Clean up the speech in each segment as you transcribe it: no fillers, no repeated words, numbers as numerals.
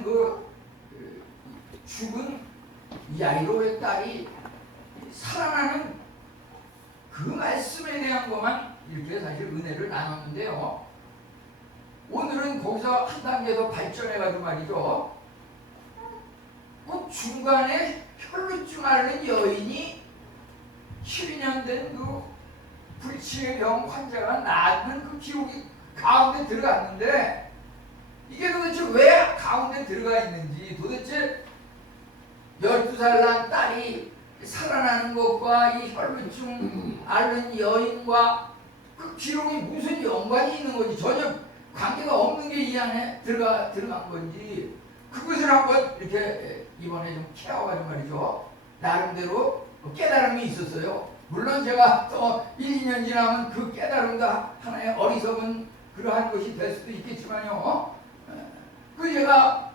있는 죽은 야이로의 딸이 살아나는 그 말씀에 대한 것만 이렇게 사실 은혜를 나눴는데요. 오늘은 거기서 한 단계 더 발전해가지고 말이죠. 그 중간에 혈루증 앓는 여인이 12년 된 그 불치의 병 환자가 낫는 그 기록이 가운데 들어갔는데, 이게 도대체 왜 가운데 들어가 있는지, 도대체 12살 난 딸이 살아나는 것과 이 혈루증 앓는 여인과 그 기록이 무슨 연관이 있는 건지, 전혀 관계가 없는 게 이 안에 들어간 건지, 그것을 한번 이렇게 이번에 좀 캐와가지고 말이죠. 나름대로 깨달음이 있었어요. 물론 제가 또 1, 2년 지나면 그 깨달음도 하나의 어리석은 그러한 것이 될 수도 있겠지만요. 그 제가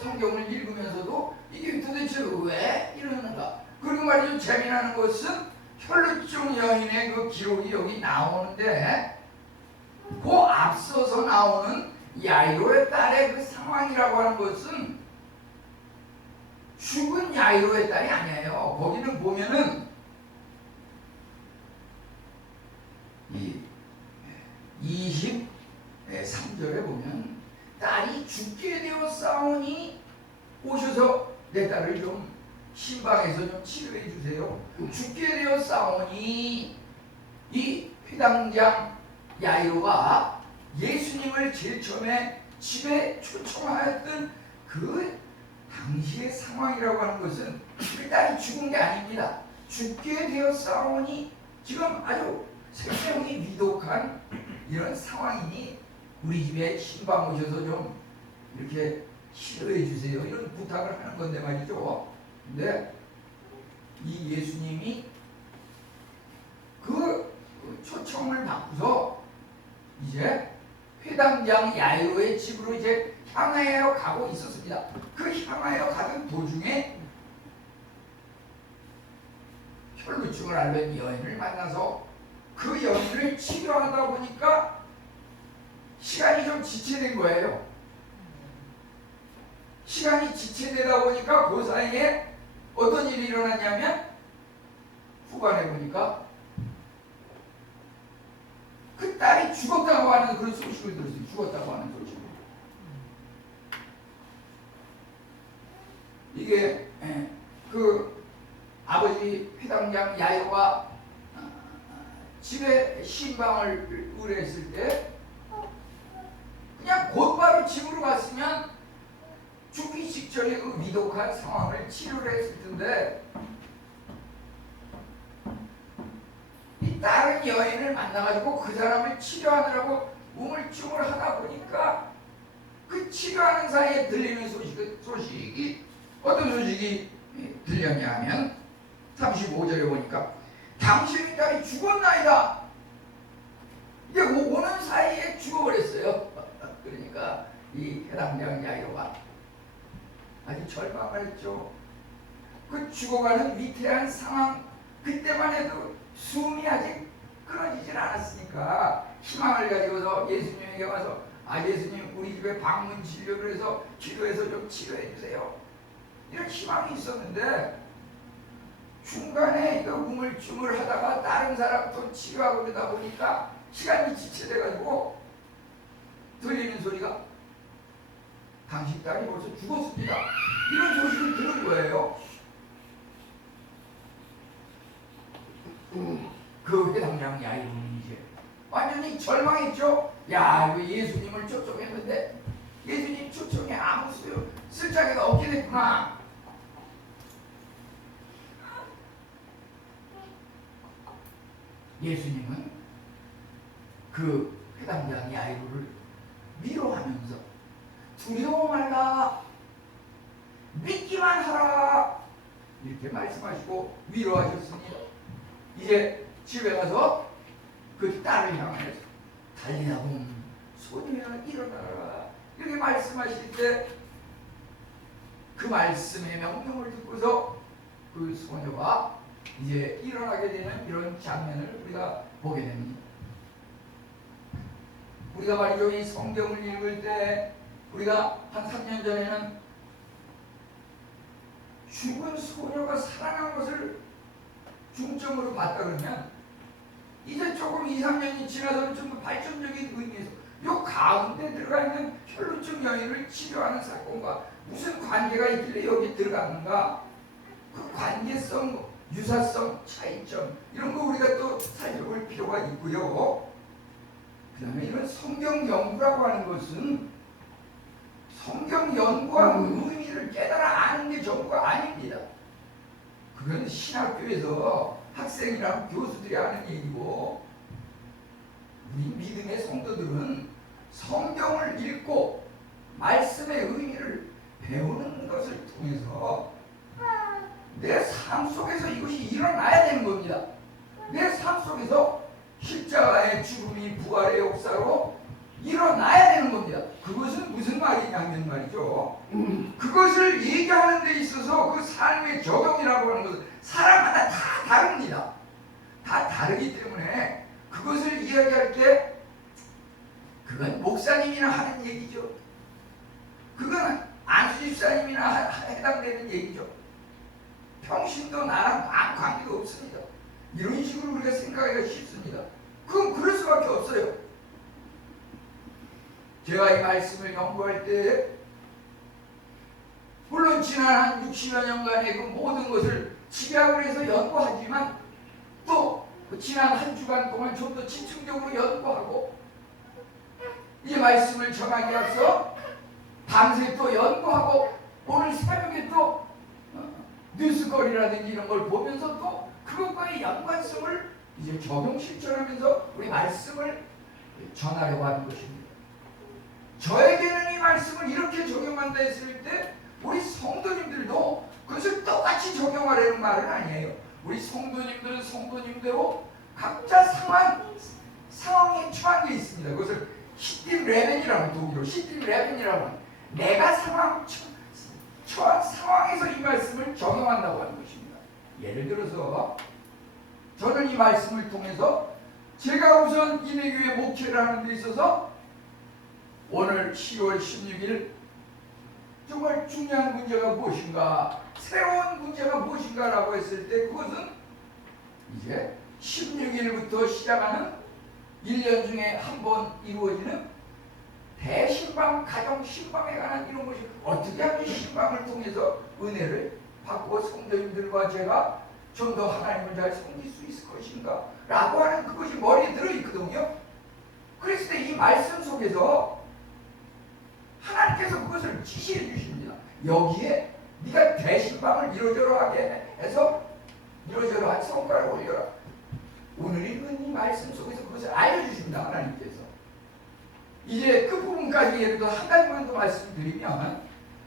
성경을 읽으면서도 이게 도대체 왜 이러는가. 그리고 말이죠, 재미나는 것은 혈루증 여인의 그 기록이 여기 나오는데, 그 앞서서 나오는 야이로의 딸의 그 상황이라고 하는 것은 죽은 야이로의 딸이 아니에요. 거기는 보면은 이 23절에 보면 딸이 죽게 되었사오니 오셔서 내 딸을 좀 신방에서 좀 치료해 주세요. 죽게 되었사오니, 이 회당장 야이로가 예수님을 제일 처음에 집에 초청하였던 그 당시의 상황이라고 하는 것은 그 딸이 죽은 게 아닙니다. 죽게 되었사오니, 지금 아주 생명이 위독한 이런 상황이니 우리 집에 신방 오셔서 좀 이렇게 치료해 주세요, 이런 부탁을 하는 건데 말이죠. 근데 이 예수님이 그 초청을 받고서 이제 회당장 야이로의 집으로 이제 향하여 가고 있었습니다. 그 향하여 가던 도중에 혈루증을 앓는 여인을 만나서 그 여인을 치료하다 보니까 시간이 좀 지체된 거예요. 시간이 지체되다 보니까 그 사이에 어떤 일이 일어났냐면, 후반에 보니까 그 딸이 죽었다고 하는 그런 소식을 들었어요. 죽었다고 하는 소식을. 이게 그 아버지 회당장 야이로가 집에 신방을 의뢰했을 때 그냥 곧바로 집으로 갔으면 죽기 직전에 그 위독한 상황을 치료를 했을 텐데, 이 다른 여인을 만나가지고 그 사람을 치료하느라고 우물쭈물하다 보니까 그 치료하는 사이에 들리는 소식이 어떤 소식이 들렸냐 하면 35절에 보니까 당신의 딸이 죽었나이다. 이제 오는 사이에 죽어버렸어요. 그러니까 이 회당장 야이로가 아주 절망을 했죠. 그 죽어가는 위태한 상황, 그때만 해도 숨이 아직 끊어지질 않았으니까 희망을 가지고서 예수님에게 와서, 예수님, 우리 집에 방문 진료를 해서 기도해서 좀 치료해 주세요, 이런 희망이 있었는데, 중간에 우물쭈물 하다가 다른 사람 또 치료하고 그러다 보니까 시간이 지체돼가지고 들리는 소리가 당신 딸이 벌써 죽었습니다, 이런 소식을 들은 거예요. 그 회당장 야이로는 이제 완전히 절망했죠. 야, 이거 예수님을 초청했는데 예수님 초청에 아무 쓸데가 없게 됐구나. 예수님은 그 회당장 야이로를 위로하면서 두려워 말라, 믿기만 하라, 이렇게 말씀하시고 위로하셨습니다. 이제 집에 가서 그 딸을 향하여 달리나봄 소녀야 일어나라, 이렇게 말씀하실 때 그 말씀의 명령을 듣고서 그 소녀가 이제 일어나게 되는 이런 장면을 우리가 보게 됩니다. 우리가 말이죠, 이 성경을 읽을 때 우리가 한 3년 전에는 죽은 소녀가 살아난 것을 중점으로 봤다 그러면 이제 조금 2, 3년이 지나서 좀 더 발전적인 의미에서 요 가운데 들어가 있는 혈루증 여인을 치료하는 사건과 무슨 관계가 있길래 여기 들어갔는가? 그 관계성, 유사성, 차이점 이런 거 우리가 또 살펴볼 필요가 있고요. 그 다음에 이런 성경 연구라고 하는 것은 성경 연구와 의미를 깨달아 아는 게 전부가 아닙니다. 그건 신학교에서 학생이랑 교수들이 하는 얘기고, 우리 믿음의 성도들은 성경을 읽고 말씀의 의미를 배우는 것을 통해서 내 삶 속에서 이것이 일어나야 되는 겁니다. 내 삶 속에서 십자가의 죽음이 부활의 역사로 일어나야 되는 겁니다. 그것은 무슨 말이냐면 말이죠. 그것을 얘기하는 데 있어서 그 삶의 적용이라고 하는 것은 사람마다 다 다릅니다. 다 다르기 때문에 그것을 이야기할 때 그건 목사님이나 하는 얘기죠. 그건 안수 집사님이나 해당되는 얘기죠. 평신도 나랑 아무 관계가 없습니다. 이런 식으로 우리가 생각하기가 쉽습니다. 그건 그럴 수밖에 없어요. 제가 이 말씀을 연구할 때 물론 지난 한 60여 년간의 그 모든 것을 집약을 해서 연구하지만 또 지난 한 주간 동안 좀 더 집중적으로 연구하고 이 말씀을 전하기 앞서 밤새 또 연구하고 오늘 새벽에 또 뉴스거리라든지 이런 걸 보면서 또 그것과의 연관성을 이제 적용 실천하면서 우리 말씀을 전하려고 하는 것입니다. 저에게는 이 말씀을 이렇게 적용한다 했을 때 우리 성도님들도 그것을 똑같이 적용하려는 말은 아니에요. 우리 성도님들은 성도님대로 각자 상황에 처한 게 있습니다. 그것을 시팀 레벤이라고 독일어 시팀 레벤이라고 하는 내가 처한 상황에서 이 말씀을 적용한다고 하는 것입니다. 예를 들어서 저는 이 말씀을 통해서 제가 우선 인해교회 목회를 하는 데 있어서 오늘 10월 16일 정말 중요한 문제가 무엇인가, 새로운 문제가 무엇인가라고 했을 때 그것은 이제 16일부터 시작하는 1년 중에 한 번 이루어지는 대신방, 가정신방에 관한 이런 것이 어떻게 하면 신방을 통해서 은혜를 받고 성도님들과 제가 좀 더 하나님을 잘 섬길 수 있을 것인가 라고 하는 그것이 머리에 들어있거든요. 그랬을 때 이 말씀 속에서 하나님께서 그것을 지시해 주십니다. 여기에 네가 대신방을 이러저러 하게 해서 이러저러한 성과를 올려라. 오늘 읽은 이 말씀 속에서 그것을 알려주십니다. 하나님께서. 이제 그 부분까지 예를 들어 한 가지만 더 말씀드리면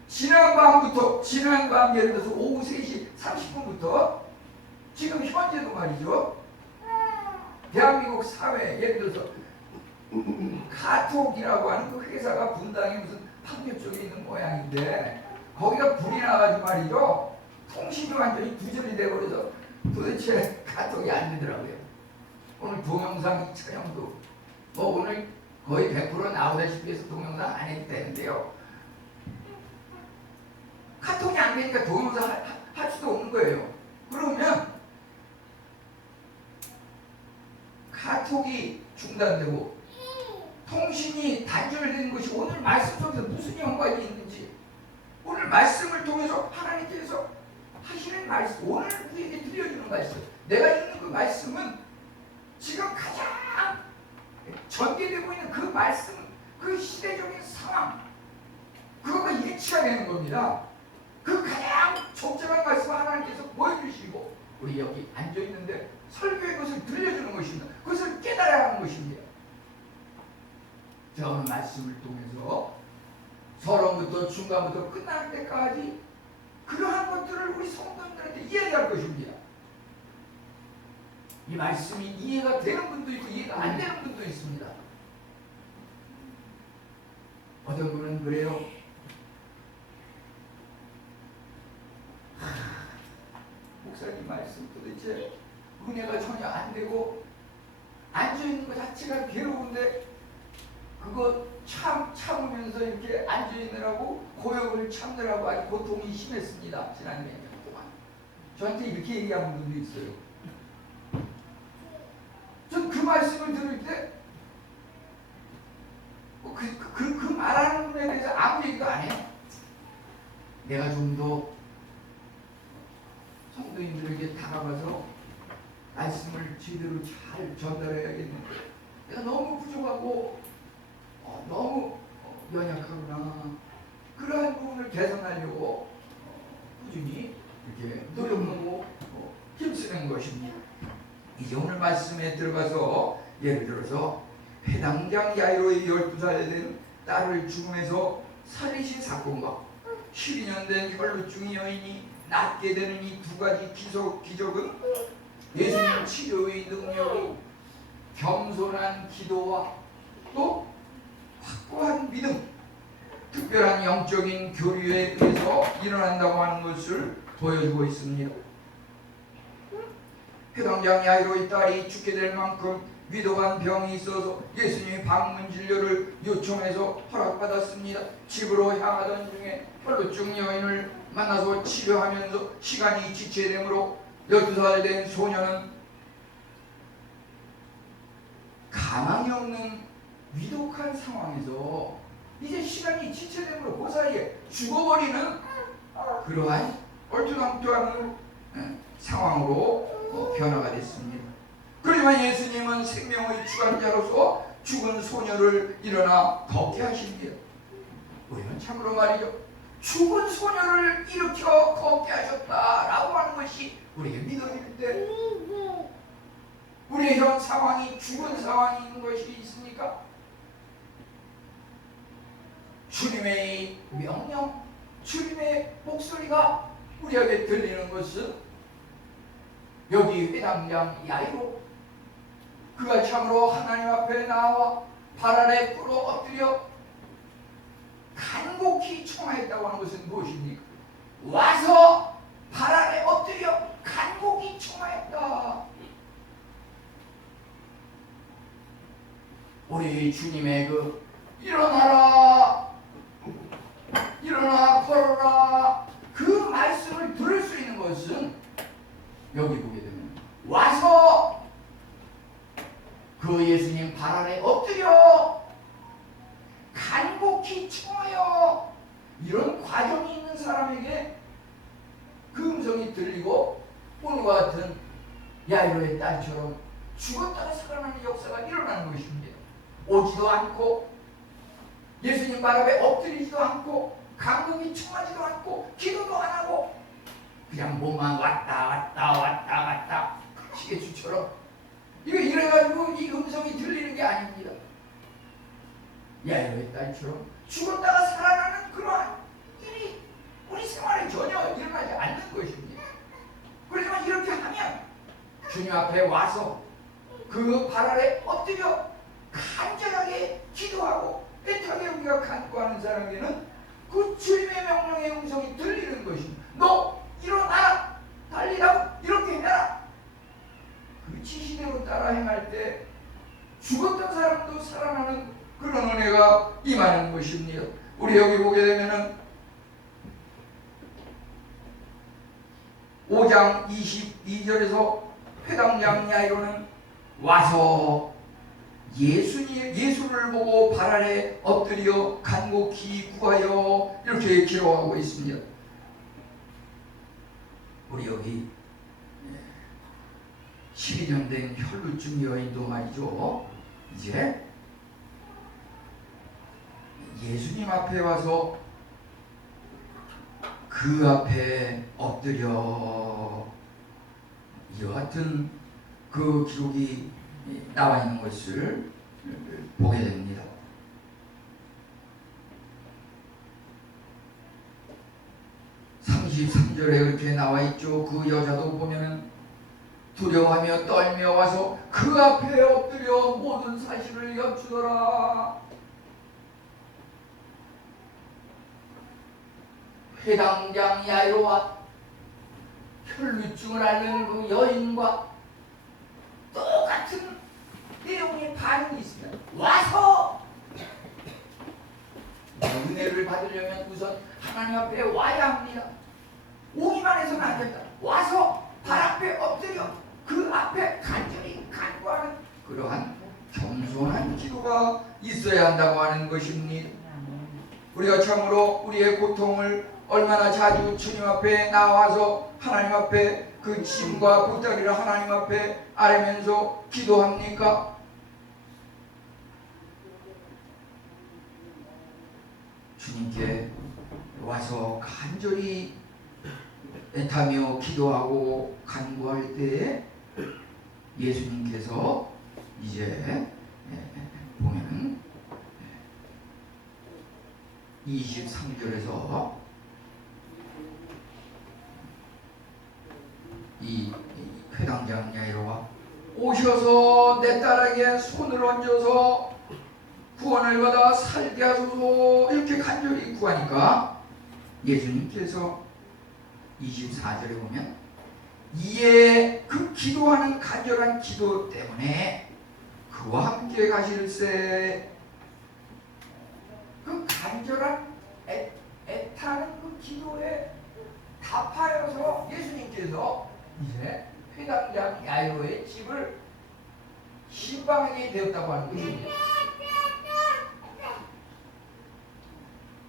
지난 밤 예를 들어서 오후 3시 30분부터 지금 현재도 말이죠. 대한민국 사회 예를 들어서 카톡이라고 하는 그 회사가 분당에 무슨 판교 쪽에 있는 모양인데 거기가 불이 나가지고 말이죠. 통신이 완전히 두절이 돼버려서 도대체 카톡이 안 되더라고요. 오늘 동영상 촬영도 뭐 오늘 거의 100% 나오다시피 해서 동영상 안 해도 되는데요. 카톡이 안 되니까 동영상 할 수도 없는 거예요. 그러면 카톡이 중단되고 통신이 단절되는 것이 오늘 말씀 속에서 무슨 연관이 있는지, 오늘 말씀을 통해서 하나님께서 하시는 말씀, 오늘 우리에게 들려주는 말씀, 내가 읽는 그 말씀은 지금 가장 전개되고 있는 그 말씀, 그 시대적인 상황, 그거가 일치가 되는 겁니다. 그 가장 적절한 말씀을 하나님께서 보여주시고 우리 여기 앉아있는데 설교의 것을 들려주는 것입니다. 그것을 깨달아야 하는 것입니다. 자, 오늘 말씀을 통해서 서론부터 중간부터 끝날 때까지 그러한 것들을 우리 성도님들한테 이야기할 것입니다. 이 말씀이 이해가 되는 분도 있고 이해가 안 되는 분도 있습니다. 어떤 분은 그래요. 목사님 말씀 도대체 은혜가 전혀 안 되고 앉아있는 것 자체가 괴로운데 그거 참으면서 이렇게 앉아있느라고 고역을 참느라고 아주 고통이 심했습니다. 지난 몇 년 동안. 저한테 이렇게 얘기하는 분도 있어요. 전 그 말씀을 들을 때 그 말하는 분에 대해서 아무 얘기도 안 해요. 내가 좀 더 성도님들에게 다가가서 말씀을 제대로 잘 전달해야겠는데 내가 너무 부족하고 너무 연약하구나. 그러한 부분을 개선하려고 꾸준히 이렇게 노력하고 힘쓰는 것입니다. 이제 오늘 말씀에 들어가서 예를 들어서 회당장 야이로의 12살 된 딸을 죽음에서 살리신 사건과 12년 된 혈루증 여인이 낫게 되는 이 두 가지 기적은 예수님 치료의 능력이 겸손한 기도와 또 확고한 믿음, 특별한 영적인 교류에 의해서 일어난다고 하는 것을 보여주고 있습니다. 회당장 야이로의 딸이 죽게 될 만큼 위독한 병이 있어서 예수님이 방문 진료를 요청해서 허락받았습니다. 집으로 향하던 중에 혈루증 여인을 만나서 치료하면서 시간이 지체되므로 12살 된 소녀는 가망이 없는 위독한 상황에서 이제 시간이 지체되므로 그 사이에 죽어버리는 그러한 얼토당토하는 상황으로 변화가 됐습니다. 그렇지만 예수님은 생명의 주관자로서 죽은 소녀를 일어나 걷게 하십니다. 우리는 참으로 말이죠, 죽은 소녀를 일으켜 걷게 하셨다라고 하는 것이 우리의 믿음일 때 우리의 현 상황이 죽은 상황인 것이 있습니까? 주님의 명령, 주님의 목소리가 우리에게 들리는 것은 여기 회당장 야이로 그가 참으로 하나님 앞에 나와 발 아래 꿇어 엎드려 간곡히 청하였다고 하는 것은 무엇입니까? 와서 발 아래 엎드려 간곡히 청하였다. 우리 주님의 그 일어나라, 일어나 걸어라 그 말씀을 들을 수 있는 것은 여기 보게 되면 와서 그 예수님 발 아래 엎드려 간곡히 청하여, 이런 과정이 있는 사람에게 그 음성이 들리고 오늘과 같은 야이로의 딸처럼 죽었다가 살아나는 역사가 일어나는 것입니다. 오지도 않고 예수님 발 앞에 엎드리지도 않고 간곡히 청하지도 않고 기도도 안 하고 그냥 몸만 왔다 갔다 시계추처럼 이래가지고 이 음성이 들리는 게 아닙니다. 야이로의 딸처럼 죽었다가 살아나는 그러한 일이 우리 생활에 전혀 일어나지 않는 것입니다. 그렇지만 이렇게 하면 주님 앞에 와서 그 발 아래 엎드려 간절하게 기도하고 애타게 우리가 간구하는 사람에게는 그 주님의 명령의 음성이 들리는 것입니다. 너 일어나라, 달리라, 이렇게 해라. 그 지시대로 따라 행할 때 죽었던 사람도 살아나는 그런 은혜가 임하는 것입니다. 우리 여기 보게 되면은 5장 22절에서 회당장 야이로는 와서 예수를 보고 발 아래 엎드려 간곡히 구하여 이렇게 기록하고 있습니다. 우리 여기 12년 된 혈루증 여인도 말이죠, 이제 예수님 앞에 와서 그 앞에 엎드려 이와 같은 그 기록이 나와 있는 것을 보게 됩니다. 33절에 그렇게 나와 있죠. 그 여자도 보면은 두려워하며 떨며 와서 그 앞에 엎드려 모든 사실을 여쭈더라. 회당장 야이로와 혈루증을 앓는 그 여인과 똑같은 내용의 반응이 있습니다. 와서 은혜를 받으려면 우선 하나님 앞에 와야 합니다. 오기만 해서는 안 된다. 와서 발 앞에 엎드려 그 앞에 간절히 간구하는 그러한 겸손한 기도가 있어야 한다고 하는 것입니다. 우리가 참으로 우리의 고통을 얼마나 자주 주님 앞에 나와서 하나님 앞에 그 짐과 부탁이를 하나님 앞에 아뢰면서 기도합니까? 주님께 와서 간절히 애타며 기도하고 간구할 때에 예수님께서 이제 보면은 23절에서 이 회당장 야이로가 오셔서 내 딸에게 손을 얹어서 구원을 받아 살게 하소서 이렇게 간절히 구하니까 예수님께서 24절에 보면 이에 그 기도하는 간절한 기도 때문에 그와 함께 가실세. 그 간절한 애타는 그 기도에 답하여서 예수님께서 이제 회당장 야이로의 집을 신방하게 되었다고 하는 것입니다.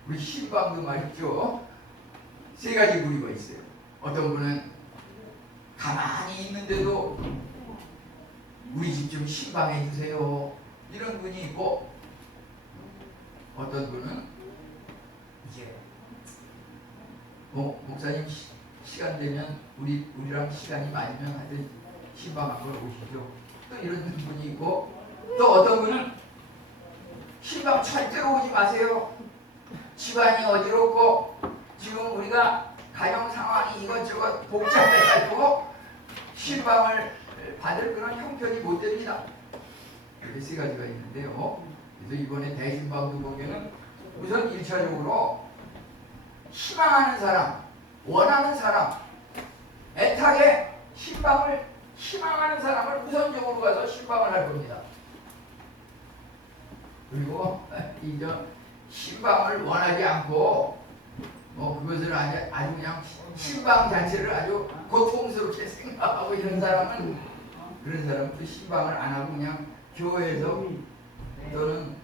우리 신방도 말이죠. 세 가지 부류가 있어요. 어떤 분은 가만히 있는데도 우리 집 좀 신방해 주세요 이런 분이 있고, 어떤 분은 이제 목사님 시간 되면 우리랑 시간이 맞으면 하여튼 신방 한번 오시죠. 또 이런 분이 있고, 또 어떤 분은 신방 절대로 오지 마세요. 집안이 어지럽고 지금 우리가 가정 상황이 이것저것 복잡해가지고 신방을 받을 그런 형편이 못 됩니다. 이렇게 세 가지가 있는데요. 그래서 이번에 대신방도 보면은 우선 1차적으로 희망하는 사람, 원하는 사람, 애타게 신방을 희망하는 사람을 우선적으로 가서 신방을 할 겁니다. 그리고 이제 신방을 원하지 않고 그것을 아주 그냥 신방 자체를 아주 고통스럽게 생각하고 이런 사람은 또 신방을 안 하고 그냥 교회에서 또는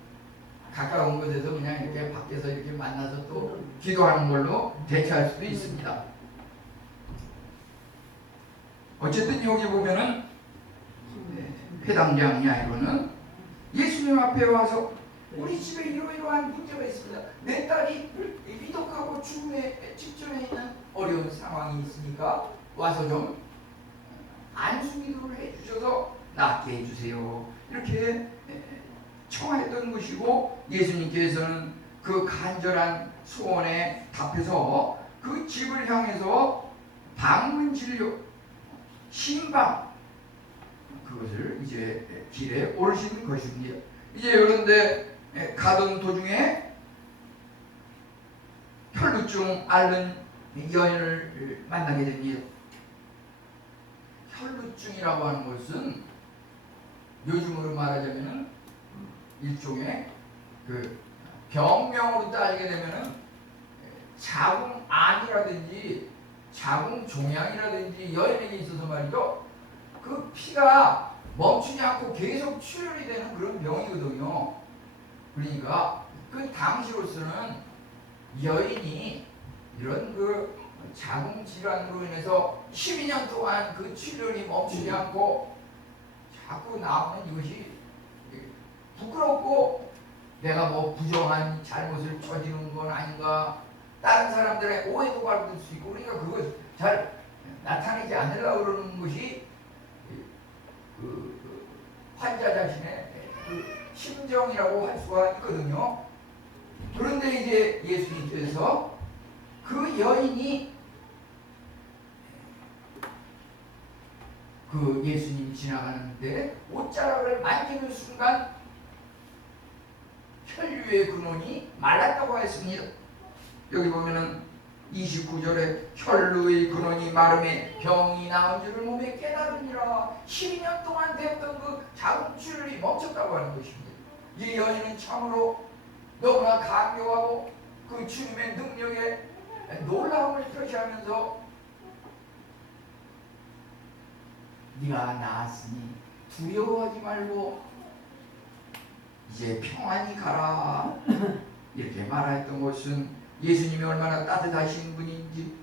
가까운 곳에서 그냥 이렇게 밖에서 이렇게 만나서 또 기도하는 걸로 대처할 수도 있습니다. 어쨌든 여기 보면은 회당장 야이로는 예수님 앞에 와서 우리 집에 이러이러한 문제가 있습니다. 내 딸이 위독하고 죽음에 직전에 있는 어려운 상황이 있으니까 와서 좀 안수기도를 해주셔서 낫게 해주세요. 이렇게 청하였던 것이고, 예수님께서는 그 간절한 소원에 답해서 그 집을 향해서 방문 진료, 신방, 그것을 이제 길에 오르시는 것입니다. 이제 그런데 가던 도중에 혈루증 앓는 여인을 만나게 됩니다. 혈루증이라고 하는 것은 요즘으로 말하자면은 일종의 그 병명으로 따지게 되면은 자궁암이라든지 자궁종양이라든지 여인에게 있어서 말이죠. 그 피가 멈추지 않고 계속 출혈이 되는 그런 병이거든요. 그러니까 그 당시로서는 여인이 이런 그 자궁 질환으로 인해서 12년 동안 그 출혈이 멈추지 않고 자꾸 나오는 이것이 부끄럽고 내가 뭐 부정한 잘못을 저지른 건 아닌가, 다른 사람들의 오해도 받을 수 있고, 그러니까 그걸 잘 나타내지 않으려고 그러는 것이 그 환자 자신의 그 심정이라고 할 수가 있거든요. 그런데 이제 예수님께서 그 여인이 그 예수님이 지나가는데 옷자락을 만지는 순간 혈류의 근원이 말랐다고 했습니다. 여기 보면은 29절에 혈류의 근원이 마름에 병이 나은 줄을 몸에 깨달으니라. 12년 동안 되었던 그 자궁출혈이 멈췄다고 하는 것입니다. 이 여인은 참으로 너무나 감격하고 그 주님의 능력에 놀라움을 표시하면서 네가 나았으니 두려워하지 말고 이제 평안히 가라 이렇게 말했던 것은 예수님이 얼마나 따뜻하신 분인지,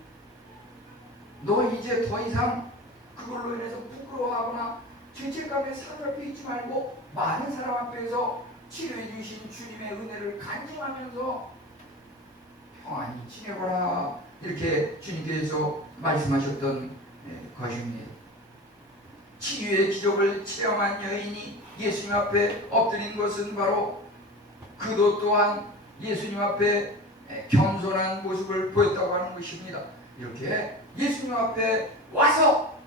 너 이제 더 이상 그걸로 인해서 부끄러워하거나 죄책감에 사로잡혀 있지 말고 많은 사람 앞에서 치료해 주신 주님의 은혜를 간증하면서 평안히 지내거라 이렇게 주님께서 말씀하셨던 것입니다. 치유의 기적을 체험한 여인이 예수님 앞에 엎드린 것은 바로 그도 또한 예수님 앞에 겸손한 모습을 보였다고 하는 것입니다. 이렇게 예수님 앞에 와서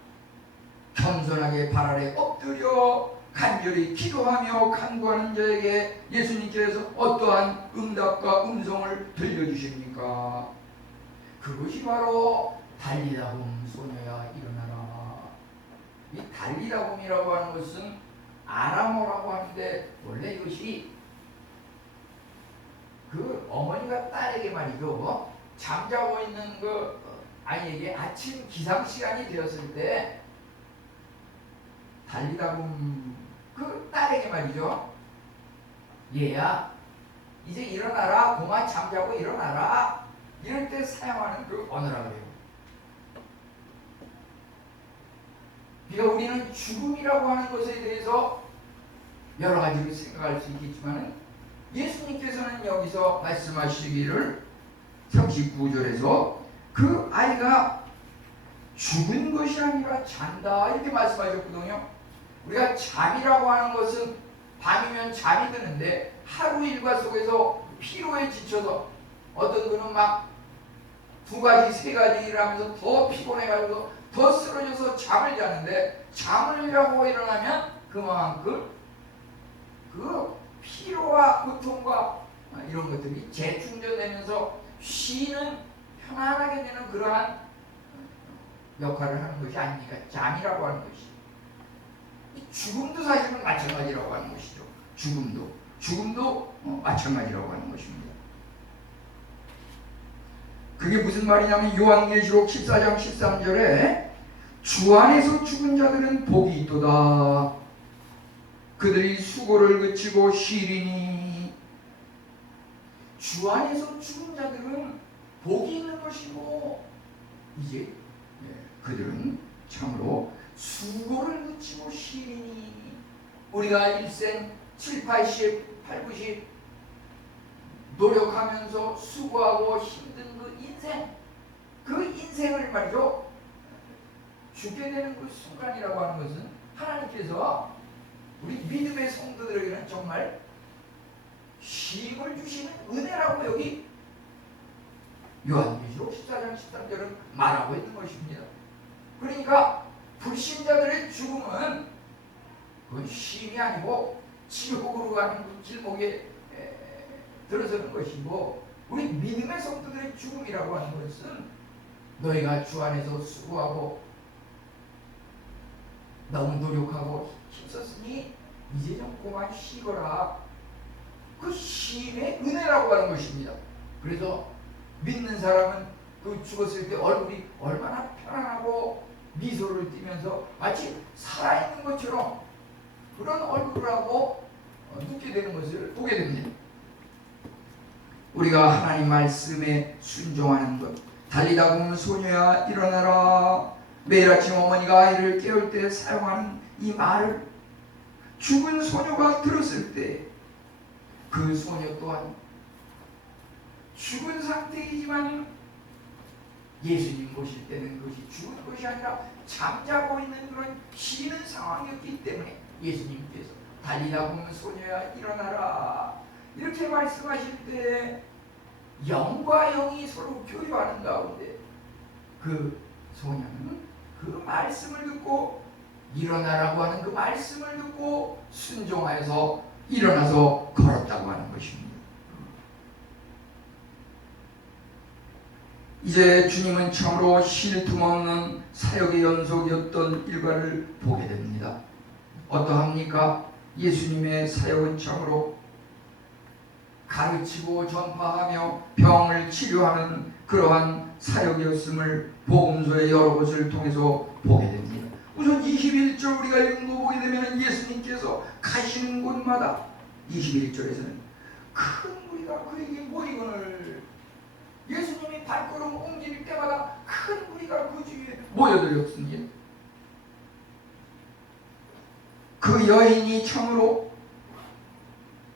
겸손하게 발 아래 엎드려 간절히 기도하며 간구하는 자에게 예수님께서 어떠한 응답과 음성을 들려주십니까? 그것이 바로 달리다봄 소녀야 일어나라. 이 달리다봄이라고 하는 것은 아람어라고 하는데 원래 이것이 그 어머니가 딸에게 말이죠, 잠자고 있는 그 아이에게 아침 기상 시간이 되었을 때 달리다봄 그 딸에게 말이죠, 얘야 이제 일어나라, 그만 잠자고 일어나라 이럴 때 사용하는 그 언어라 그래요. 그러니까 우리는 죽음이라고 하는 것에 대해서 여러 가지로 생각할 수 있겠지만 예수님께서는 여기서 말씀하시기를 39절에서 그 아이가 죽은 것이 아니라 잔다 이렇게 말씀하셨거든요. 우리가 잠이라고 하는 것은 밤이면 잠이 드는데 하루 일과 속에서 피로에 지쳐서 어떤 분은 막 2가지 3가지 일하면서 더 피곤해가지고 더 쓰러져서 잠을 자는데, 잠을 자고 일어나면 그만큼 그 피로와 고통과 이런 것들이 재충전되면서 쉬는 편안하게 되는 그러한 역할을 하는 것이 아닙니까? 잠이라고 하는 것이. 죽음도 사실은 마찬가지라고 하는 것이죠. 죽음도 마찬가지라고 하는 것입니다. 그게 무슨 말이냐면 요한계시록 14장 13절에 주 안에서 죽은 자들은 복이 있도다. 그들이 수고를 그치고 쉬리니. 주 안에서 죽은 자들은 복이 있는 것이고 이제 그들은 참으로 수고를 그치고 쉬리니. 우리가 일생 7, 80, 8, 90 노력하면서 수고하고 힘든 그 인생을 말이죠, 죽게 되는 그 순간이라고 하는 것은 하나님께서 우리 믿음의 성도들에게는 정말 쉼을 주시는 은혜라고 여기 요한계시록 14장 13절은 말하고 있는 것입니다. 그러니까 불신자들의 죽음은 그건 쉼이 아니고 지옥으로 가는 그 길목에 들어서는 것이고, 우리 믿음의 성도들의 죽음이라고 하는 것은 너희가 주 안에서 수고하고 너무 노력하고 힘썼으니 이제 좀 그만 쉬거라. 그 쉼의 은혜라고 하는 것입니다. 그래서 믿는 사람은 그 죽었을 때 얼굴이 얼마나 편안하고 미소를 띠면서 마치 살아있는 것처럼 그런 얼굴을 하고 눕게 되는 것을 보게 됩니다. 우리가 하나님 말씀에 순종하는 것, 달리다 보면 소녀야 일어나라. 매일 아침 어머니가 아이를 깨울 때 사용하는 이 말을 죽은 소녀가 들었을 때 그 소녀 또한 죽은 상태이지만 예수님 보실 때는 그것이 죽은 것이 아니라 잠자고 있는 그런 쉬는 상황이었기 때문에 예수님께서 달리다 보면 소녀야 일어나라 이렇게 말씀하실 때 영과 영이 서로 교류하는 가운데 그 소녀는 그 말씀을 듣고 일어나라고 하는 그 말씀을 듣고 순종하여서 일어나서 걸었다고 하는 것입니다. 이제 주님은 참으로 쉴 틈 없는 사역의 연속이었던 일과를 보게 됩니다. 어떠합니까? 예수님의 사역은 참으로 가르치고 전파하며 병을 치료하는 그러한 사역이었음을 복음서의 여러 곳을 통해서 보게 됩니다. 우선 21절 우리가 읽은 거 보게 되면 예수님께서 가시는 곳마다 21절에서는 큰 무리가 그에게 모이거늘, 예수님이 발걸음 옮길 때마다 큰 무리가 그 주위에 모여들었습니다. 그 여인이 참으로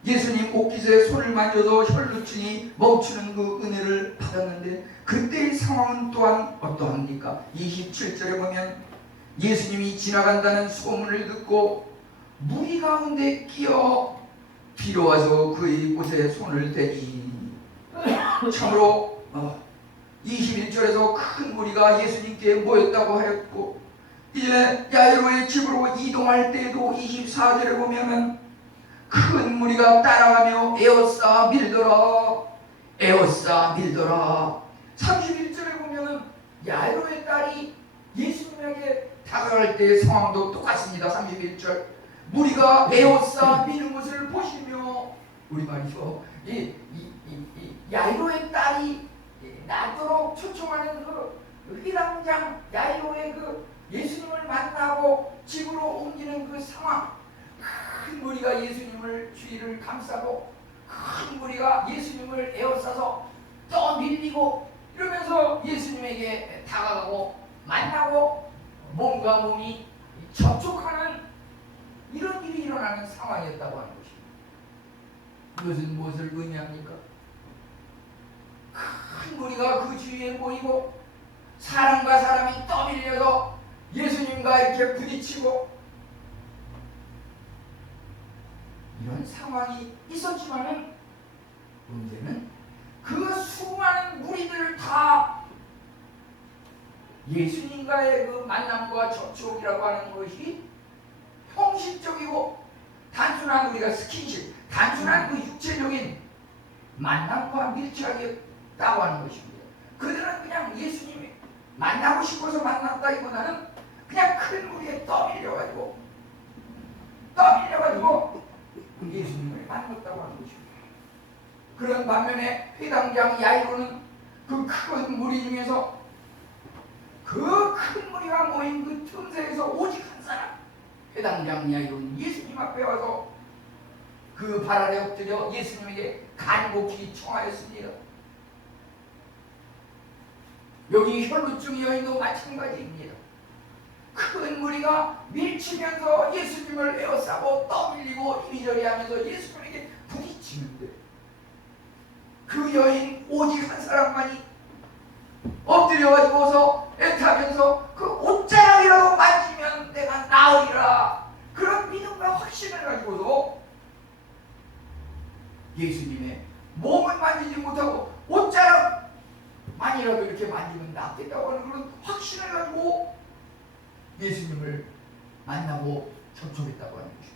예수님 옷깃에 손을 만져서 혈루증이 멈추는 그 은혜를 받았는데, 그때의 상황은 또한 어떠합니까? 27절에 보면 예수님이 지나간다는 소문을 듣고 무리 가운데 끼어 비로와서 그의 옷에 손을 대니, 참으로 21절에서 큰 무리가 예수님께 모였다고 하였고, 이제 야이로의 집으로 이동할 때에도 24절에 보면은 큰 무리가 따라가며 에워싸 밀더라, 에워싸 밀더라. 31절에 보면은 야이로의 딸이 예수님에게 다가갈 때의 상황도 똑같습니다. 31절 무리가 에워싸 미는 것을 보시며, 우리 말이죠, 이 야이로의 딸이 나도록 초청하는 그 회당장 야이로의 그 예수님을 만나고 집으로 옮기는 그 상황, 큰 무리가 예수님을 주위를 감싸고 큰 무리가 예수님을 에워싸서 떠밀리고 이러면서 예수님에게 다가가고 만나고 몸과 몸이 접촉하는 이런 일이 일어나는 상황이었다고 하는 것입니다. 이것은 무엇을 의미합니까? 큰 무리가 그 주위에 모이고 사람과 사람이 떠밀려서 예수님과 이렇게 부딪히고 이런 상황이 있었지만은, 문제는 그 수많은 무리들을 다 예수님과의 그 만남과 접촉이라고 하는 것이 형식적이고 단순한 우리가 스킨십, 단순한 그 육체적인 만남과 밀착이었다고 하는 것입니다. 그들은 그냥 예수님이 만나고 싶어서 만났다기보다는 그냥 큰 무리에 떠밀려가지고 예수님을 만났다고 하는 것입니다. 그런 반면에 회당장 야이로는 그 큰 무리 중에서 그 큰 무리가 모인 그 틈새에서 오직 한 사람, 회당장 야이로는 예수님 앞에 와서 그 발 아래 엎드려 예수님에게 간곡히 청하였습니다. 여기 혈루증 여인도 마찬가지입니다. 큰 무리가 밀치면서 예수님을 에워싸고 떠밀리고 이리저리 하면서 예수님에게 부딪히는데, 그 여인 오직 한 사람만이 엎드려가지고서 애타면서 그 옷자락이라도 만지면 내가 나으리라, 그런 믿음과 확신을 가지고서 예수님의 몸을 만지지 못하고 옷자락만이라도 이렇게 만지면 낫겠다고 하는 그런 확신을 가지고 예수님을 만나고 접촉했다고 하는 것입니다.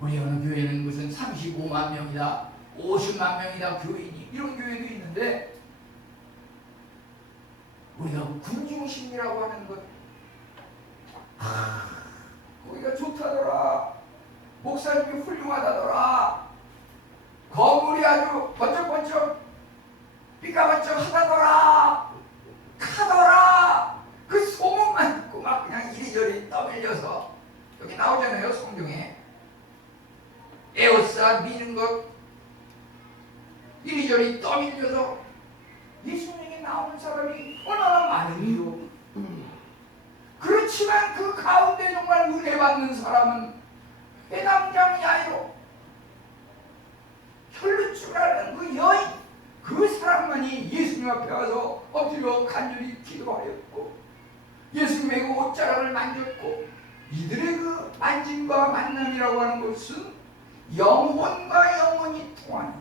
우리 어느 교회는 무슨 35만 명이다, 50만 명이다 교인이, 이런 교회도 있는데, 우리가 군중심이라고 하는 것, 거기가 좋다더라, 목사님이 훌륭하다더라, 건물이 아주 번쩍번쩍 삐까번쩍하다더라, 카더라, 그 소문만 듣고 막 그냥 이리저리 떠밀려서, 여기 나오잖아요 성경에, 에워싸 미는 것, 이리저리 떠밀려서 예수님에게 나오는 사람이 얼마나 많은지요. 그렇지만 그 가운데 정말 은혜 받는 사람은 회당장 야이로, 혈루증이라는 그 여인, 그 사람만이 예수님 앞에 와서 엎드려 간절히 기도하였고 예수님의 그 옷자락을 만졌고, 이들의 그 만짐과 만남이라고 하는 것은 영혼과 영혼이 통하는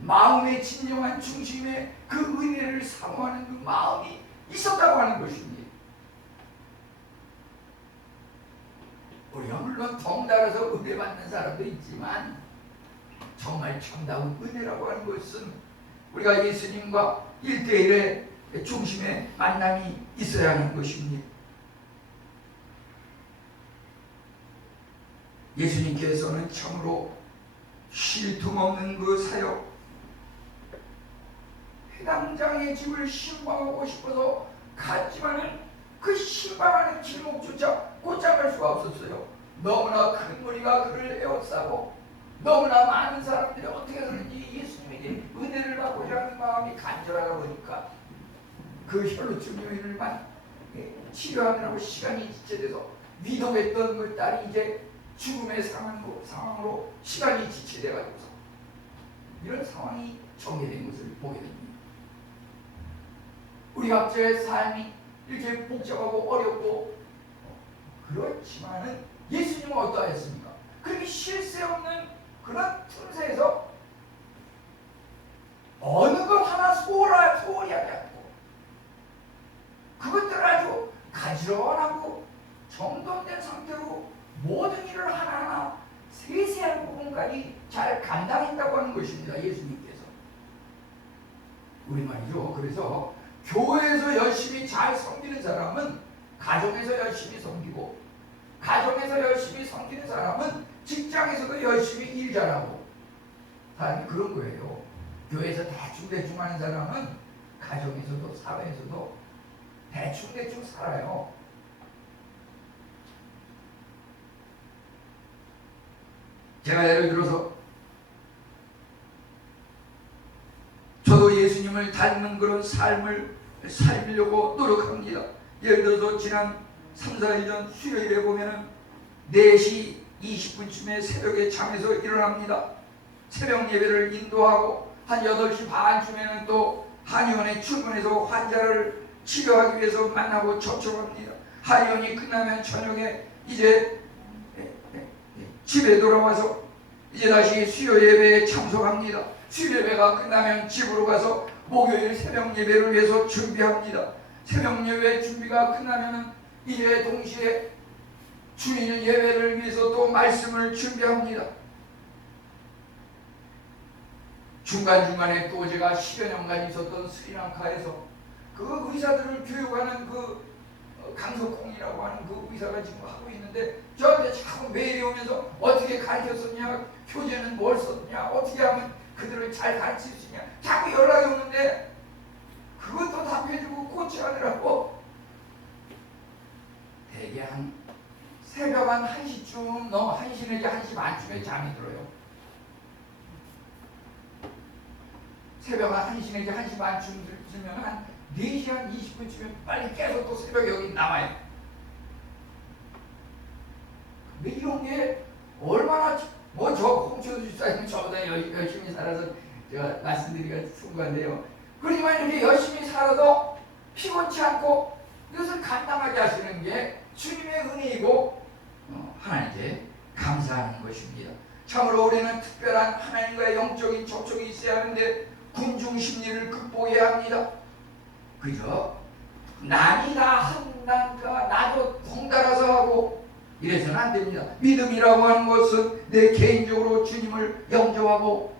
마음의 진정한 중심에 그 은혜를 사모하는 그 마음이 있었다고 하는 것입니다. 우리가 물론 덩달아서 은혜 받는 사람도 있지만, 정말 참다운 은혜라고 하는 것은 우리가 예수님과 1대1의 중심의 만남이 있어야 하는 것입니다. 예수님께서는 참으로 쉴 틈 없는 그 사역, 해당장의 집을 신방하고 싶어서 갔지만은 그 신방하는 길목조차 곧잡을 수가 없었어요. 너무나 큰 무리가 그를 에워싸고 너무나 많은 사람들이 어떻게 해서든지 예수님에게 은혜를 받고자 하는 마음이 간절하다 보니까 그 혈루증 요인을만 치료하느라고 시간이 지체돼서 위독했던 그 딸이 이제 죽음의 상황으로 시간이 지체돼가지고서 이런 상황이 전개된 것을 보게 됩니다. 우리 각자의 삶이 이렇게 복잡하고 어렵고 그렇지만은 예수님은 어떠했습니까? 그렇게 쉴 새 없는 그런 틈새에서 어느 것 하나 소홀히 하지 않고 그것들을 아주 가지런하고 정돈된 상태로 모든 일을 하나하나 세세한 부분까지 잘 감당했다고 하는 것입니다. 예수님께서. 우리말이죠. 그래서 교회에서 열심히 잘 섬기는 사람은 가정에서 열심히 섬기고, 가정에서 열심히 섬기는 사람은 직장에서도 열심히 일 잘하고, 사람이 그런 거예요. 교회에서 대충 하는 사람은 가정에서도 사회에서도 대충 살아요. 제가 예를 들어서 저도 예수님을 닮은 그런 삶을 살려고 노력합니다. 예를 들어서 지난 3, 4일 전 수요일에 보면은 4시 20분쯤에 새벽에 잠에서 일어납니다. 새벽 예배를 인도하고 한 8시 반쯤에는 또 한의원에 출근해서 환자를 치료하기 위해서 만나고 접촉합니다. 한의원이 끝나면 저녁에 이제 집에 돌아와서 이제 다시 수요 예배에 참석합니다. 수요 예배가 끝나면 집으로 가서 목요일 새벽 예배를 위해서 준비합니다. 새벽 예배 준비가 끝나면 이제 동시에 주일 예배를 위해서 또 말씀을 준비합니다. 중간중간에 또 제가 10여 년간 있었던 스리랑카에서 그 의사들을 교육하는 그 강석홍이라고 하는 그 의사가 지금 하고 있는데 저한테 자꾸 메일이 오면서 어떻게 가르쳤었냐, 교재는 뭘 썼냐, 어떻게 하면 그들을 잘 가르칠 수 있냐 자꾸 연락이 오는데 그것도 답해주고 코치하느라고 대개 한 새벽 한 1시쯤 넘어 1시 내지 1시 반쯤에 잠이 들어요. 새벽 한 1시 내지 1시 반쯤 들면 한 4시 한 20분쯤에 빨리 깨서 또 새벽에 여기 나와요. 근데 이런 게 얼마나 저 홍천수 집사님 저보다 열심히 살아서 제가 말씀드리기가 순간인데요. 그러지만 이렇게 열심히 살아도 피곤치 않고 이것을 감당하게 하시는 게 주님의 은혜이고 하나님께 감사하는 것입니다. 참으로 우리는 특별한 하나님과의 영적인 접촉이 있어야 하는데 군중 심리를 극복해야 합니다. 그죠? 남이 다 한다니까 나도 덩달아서 하고 이래서는 안 됩니다. 믿음이라고 하는 것은 내 개인적으로 주님을 영접하고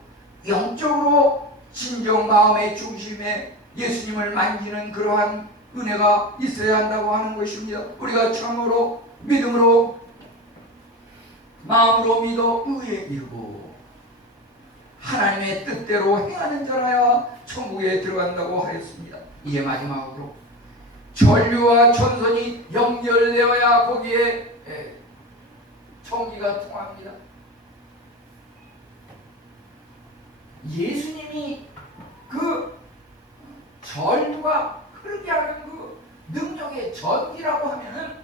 영적으로 진정 마음의 중심에 예수님을 만지는 그러한 은혜가 있어야 한다고 하는 것입니다. 우리가 참으로 믿음으로 마음으로 믿어 의에 이르고 하나님의 뜻대로 행하는 자라야 천국에 들어간다고 하였습니다. 이제 마지막으로 전류와 전선이 연결되어야 거기에 전기가 통합니다. 예수님이 그 전류가 흐르게 하는 그 능력의 전기라고 하면은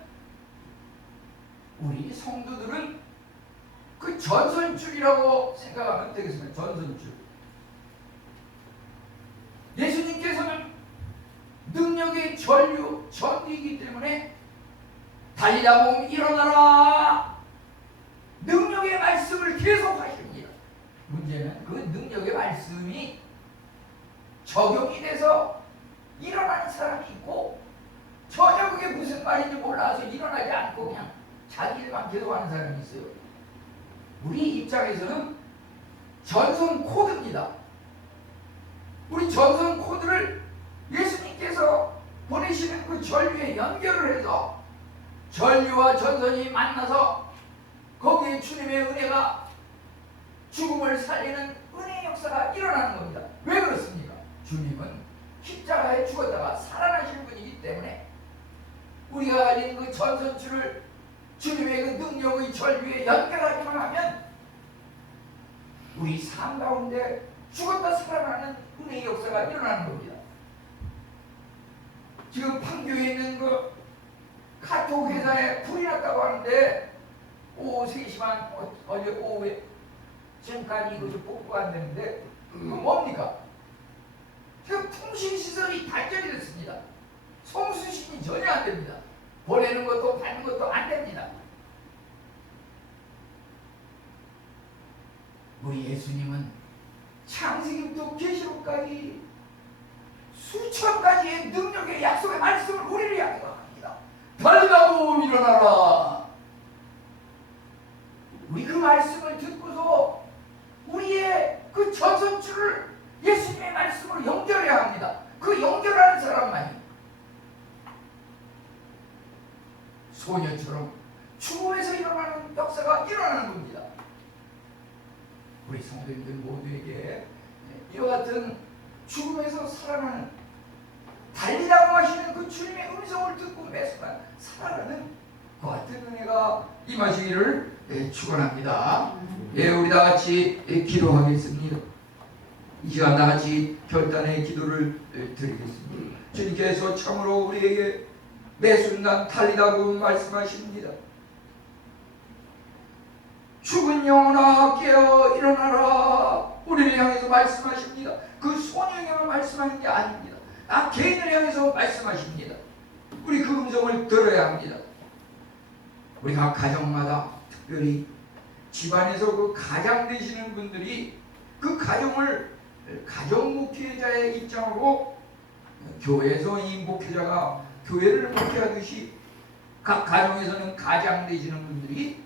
우리 성도들은 그 전선줄이라고 생각하면 되겠습니다. 전선줄. 예수님께서는 능력의 전류, 전기이기 때문에 달리다 보면 일어나라 능력의 말씀을 계속 하십니다. 문제는 그 능력의 말씀이 적용이 돼서 일어나는 사람이 있고 전혀 그게 무슨 말인지 몰라서 일어나지 않고 그냥 자기 일만 계속하는 사람이 있어요. 우리 입장에서는 전선 코드입니다. 우리 전선 코드를 예수님께서 보내시는 그 전류에 연결을 해서 전류와 전선이 만나서 거기에 주님의 은혜가 죽음을 살리는 은혜의 역사가 일어나는 겁니다. 왜 그렇습니까? 주님은 십자가에 죽었다가 살아나신 분이기 때문에 우리가 가진 그 전선줄을 주님의 그 능력의 절규에 연결하기만 하면 우리 삶 가운데 죽었다 살아나는 은혜의 역사가 일어나는 겁니다. 지금 판교에 있는 그 카톡 회사에 불이 났다고 하는데 오후 3시만 어제 오후에 지금까지 이것이 복구가 안 되는데 그 뭡니까? 지금 통신시설이 단절이 됐습니다. 송수신이 전혀 안 됩니다. 보내는 것도 받는 것도 안 됩니다. 우리 예수님은 창세기부터 계시록까지 수천 가지의 능력의 약속의 말씀을 우리를 약속합니다. 달리라고 일어나라. 우리 그 말씀을 듣고서 우리의 그 전선줄을 예수님의 말씀으로 연결해야 합니다. 그 연결하는 사람만이 소녀처럼 죽음에서 일어나는 역사가 일어나는 겁니다. 우리 성도님들 모두에게 이와 같은 죽음에서 살아나는 달리라고 하시는 그 주님의 음성을 듣고 매순간 살아나는 그 같은 은혜가 임하시기를 축원합니다. 우리 다 같이 기도하겠습니다. 이 시간 다 같이 결단의 기도를 드리겠습니다. 주님께서 참으로 우리에게 매순간 달리라고 말씀하십니다. 죽은 영혼아 깨어 일어나라. 우리를 향해서 말씀하십니다. 그 소녀에게만 말씀하는 게 아닙니다. 나 개인을 향해서 말씀하십니다. 우리 그 음성을 들어야 합니다. 우리 각 가정마다 특별히 집안에서 그 가장 되시는 분들이 그 가정을 가정 목회자의 입장으로 교회에서 이 목회자가 교회를 목회하듯이 각 가정에서는 가장 되시는 분들이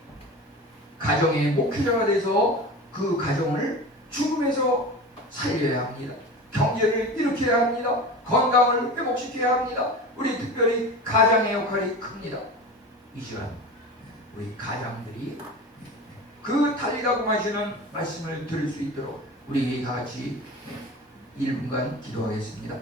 가정의 목회자가 돼서 그 가정을 죽음에서 살려야 합니다. 경제를 일으켜야 합니다. 건강을 회복시켜야 합니다. 우리 특별히 가장의 역할이 큽니다. 이 시간 우리 가장들이 그 달리라고 하시는 말씀을 들을 수 있도록 우리 같이 1분간 기도하겠습니다.